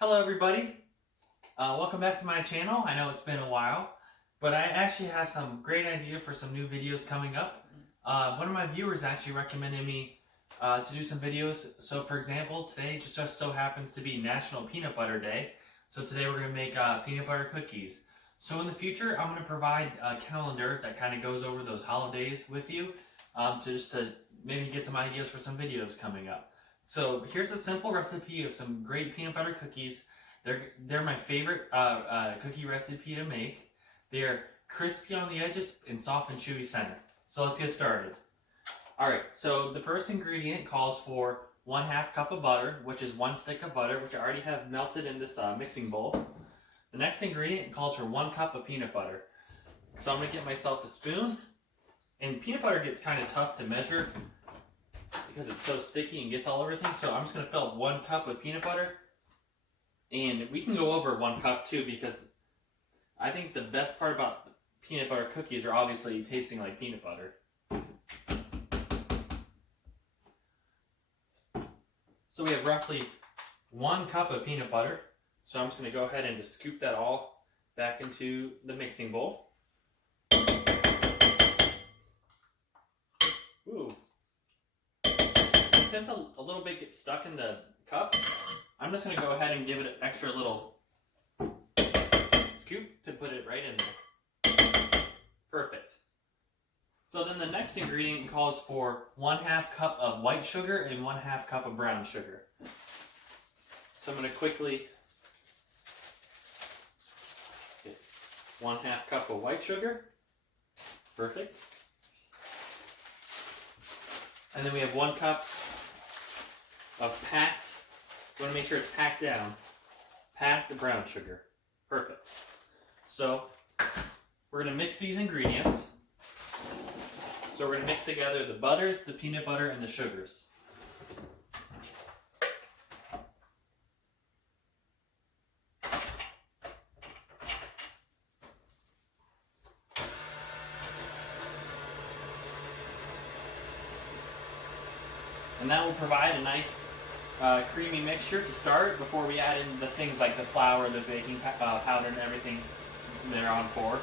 Hello everybody, welcome back to my channel. I know it's been a while, but I actually have some great idea for some new videos coming up. One of my viewers actually recommended me to do some videos. So for example, today just so happens to be National Peanut Butter Day. So today we're going to make peanut butter cookies. So in the future, I'm going to provide a calendar that kind of goes over those holidays with you to maybe get some ideas for some videos coming up. So here's a simple recipe of some great peanut butter cookies. They're my favorite cookie recipe to make. They're crispy on the edges and soft and chewy center. So let's get started. Alright, so the first ingredient calls for 1/2 cup of butter, which is 1 stick of butter, which I already have melted in this mixing bowl. The next ingredient calls for 1 cup of peanut butter. So I'm going to get myself a spoon. And peanut butter gets kind of tough to measure because it's so sticky and gets all over everything. So I'm just going to fill up 1 cup with peanut butter. And we can go over 1 cup too, because I think the best part about peanut butter cookies are obviously tasting like peanut butter. So we have roughly 1 cup of peanut butter. So I'm just going to go ahead and just scoop that all back into the mixing bowl. Ooh. And since a little bit gets stuck in the cup, I'm just going to go ahead and give it an extra little scoop to put it right in there. Perfect. So then the next ingredient calls for 1/2 cup of white sugar and 1/2 cup of brown sugar. So I'm going to quickly get 1/2 cup of white sugar. Perfect. And then we have 1 cup of packed, you want to make sure it's packed down, packed brown sugar. Perfect. So we're going to mix these ingredients. So we're going to mix together the butter, the peanut butter, and the sugars. And that will provide a nice creamy mixture to start before we add in the things like the flour, the baking powder, and everything they're on for.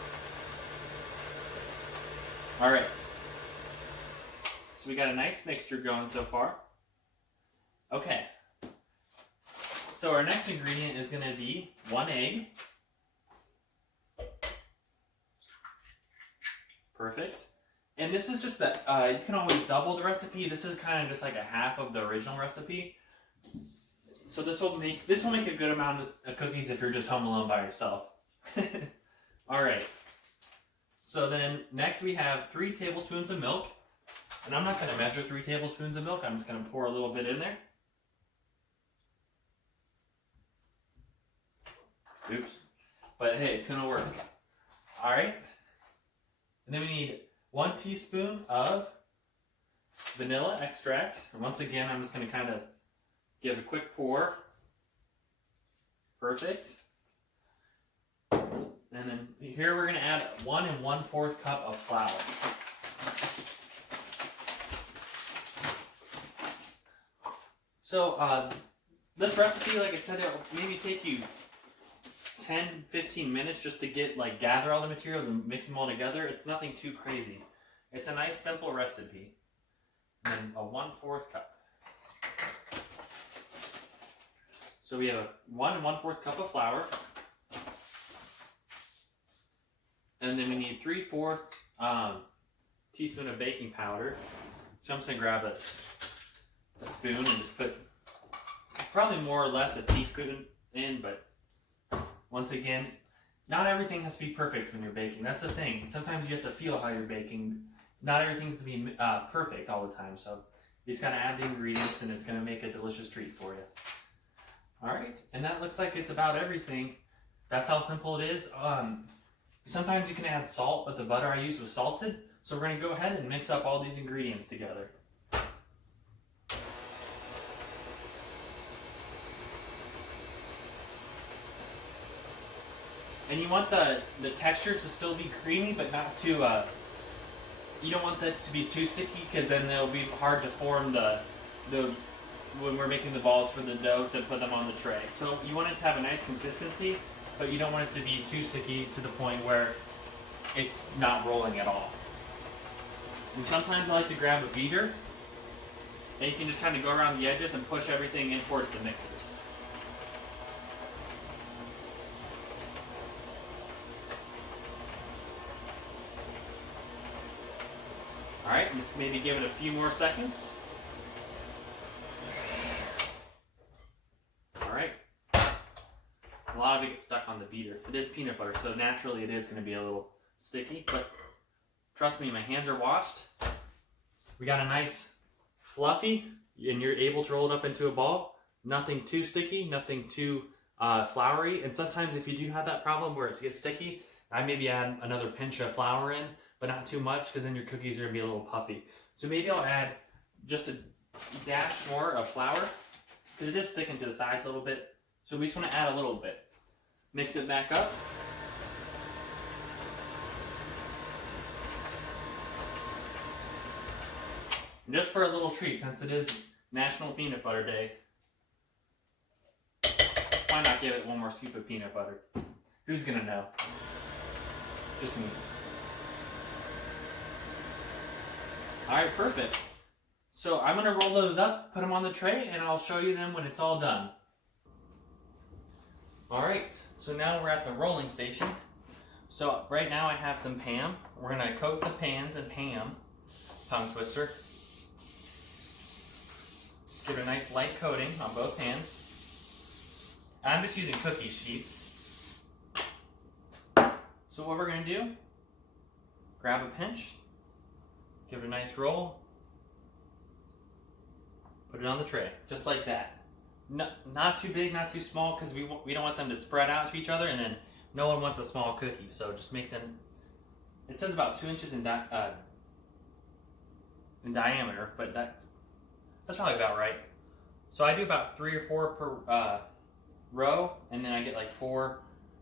Alright. So we got a nice mixture going so far. Okay. So our next ingredient is going to be 1 egg. Perfect. And this is just that, you can always double the recipe. This is kind of just like a half of the original recipe. So this will make a good amount of cookies if you're just home alone by yourself. Alright. So then next we have 3 tablespoons of milk. And I'm not going to measure 3 tablespoons of milk. I'm just going to pour a little bit in there. Oops. But hey, it's going to work. Alright. And then we need 1 teaspoon of vanilla extract. And once again, I'm just going to kind of give a quick pour. Perfect. And then here we're going to add 1 1/4 cup of flour. So this recipe, like I said, it'll maybe take you 10-15 minutes just to gather all the materials and mix them all together. It's nothing too crazy. It's a nice simple recipe. And then a 1/4 cup. So we have a 1 1/4 cup of flour. And then we need 3/4 teaspoon of baking powder. So I'm just going to grab a spoon and just put probably more or less a teaspoon in, but once again, not everything has to be perfect when you're baking. That's the thing. Sometimes you have to feel how you're baking. Not everything's to be perfect all the time. So you just got to add the ingredients and it's going to make a delicious treat for you. Alright, and that looks like it's about everything. That's how simple it is. Sometimes you can add salt, but the butter I used was salted. So we're going to go ahead and mix up all these ingredients together. And you want the texture to still be creamy, but not too, you don't want that to be too sticky, because then it'll be hard to form the when we're making the balls for the dough to put them on the tray. So you want it to have a nice consistency, but you don't want it to be too sticky to the point where it's not rolling at all. And sometimes I like to grab a beater, and you can just kind of go around the edges and push everything in towards the mixers. Alright, just maybe give it a few more seconds. Alright. A lot of it gets stuck on the beater. It is peanut butter, so naturally it is going to be a little sticky, but trust me, my hands are washed. We got a nice fluffy, and you're able to roll it up into a ball. Nothing too sticky, nothing too floury. And sometimes if you do have that problem where it gets sticky, I maybe add another pinch of flour in, but not too much, because then your cookies are going to be a little puffy. So maybe I'll add just a dash more of flour, because it is sticking to the sides a little bit. So we just want to add a little bit. Mix it back up. And just for a little treat, since it is National Peanut Butter Day, why not give it one more scoop of peanut butter? Who's gonna know? Just me. Alright, perfect. So I'm gonna roll those up, put them on the tray, and I'll show you them when it's all done. Alright, so now we're at the rolling station. So right now I have some Pam. We're gonna coat the pans in Pam. Tongue twister. Give it a nice light coating on both hands. I'm just using cookie sheets. So what we're going to do, grab a pinch, give it a nice roll, put it on the tray, just like that. Not too big, not too small, because we don't want them to spread out to each other, and then no one wants a small cookie, so just make them, it says about 2 inches in diameter, but that's probably about right. So I do about 3 or 4 per row, and then I get like 4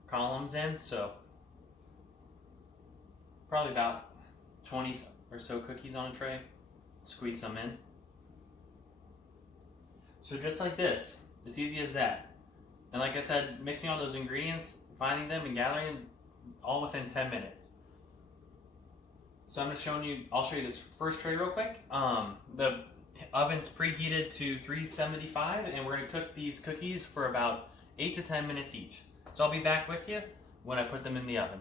columns in, so probably about 20 or so cookies on a tray. Squeeze some in. So just like this, it's easy as that. And like I said, mixing all those ingredients, finding them and gathering them, all within 10 minutes. So I'm just showing you, I'll show you this first tray real quick. The oven's preheated to 375, and we're going to cook these cookies for about 8 to 10 minutes each. So I'll be back with you when I put them in the oven.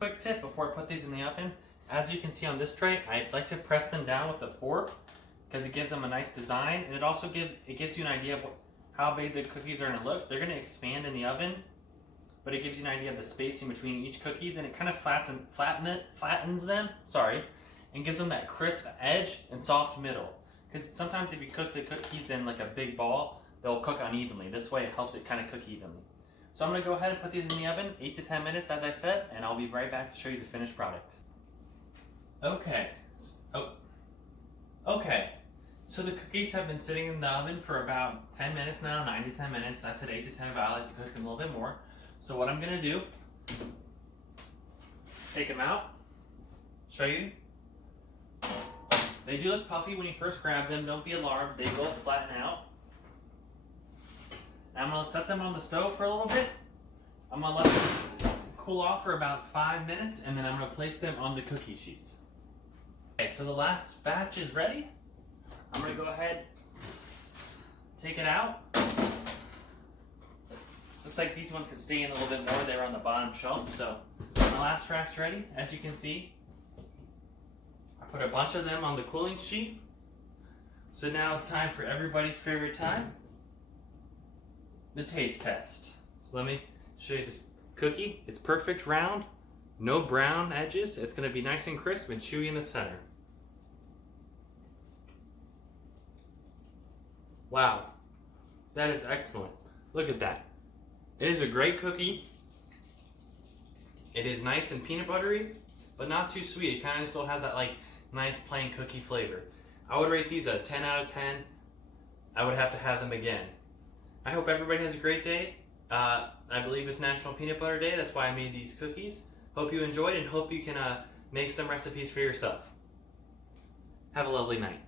Quick tip before I put these in the oven, as you can see on this tray, I like to press them down with a fork because it gives them a nice design, and it also gives you an idea of how big the cookies are going to look. They're going to expand in the oven, but it gives you an idea of the spacing between each cookies, and it kind of flattens them, and gives them that crisp edge and soft middle. Because sometimes if you cook the cookies in like a big ball, they'll cook unevenly. This way it helps it kind of cook evenly. So I'm going to go ahead and put these in the oven, 8 to 10 minutes as I said, and I'll be right back to show you the finished product. Okay. Okay. So the cookies have been sitting in the oven for about 10 minutes now, 9 to 10 minutes. I said 8 to 10, but I like to cook them a little bit more. So what I'm going to do, take them out, show you. They do look puffy when you first grab them. Don't be alarmed. They will flatten out. I'm going to set them on the stove for a little bit. I'm going to let them cool off for about 5 minutes, and then I'm going to place them on the cookie sheets. Okay, so the last batch is ready. I'm going to go ahead, take it out. Looks like these ones could stay in a little bit more. They were on the bottom shelf, so the last track's ready. As you can see, I put a bunch of them on the cooling sheet. So now it's time for everybody's favorite time, the taste test. So let me show you this cookie. It's perfect round, no brown edges. It's going to be nice and crisp and chewy in the center. Wow, that is excellent. Look at that. It is a great cookie. It is nice and peanut buttery, but not too sweet. It kind of still has that like nice plain cookie flavor. I would rate these a 10 out of 10. I would have to have them again. I hope everybody has a great day. I believe it's National Peanut Butter Day. That's why I made these cookies. Hope you enjoyed and hope you can make some recipes for yourself. Have a lovely night.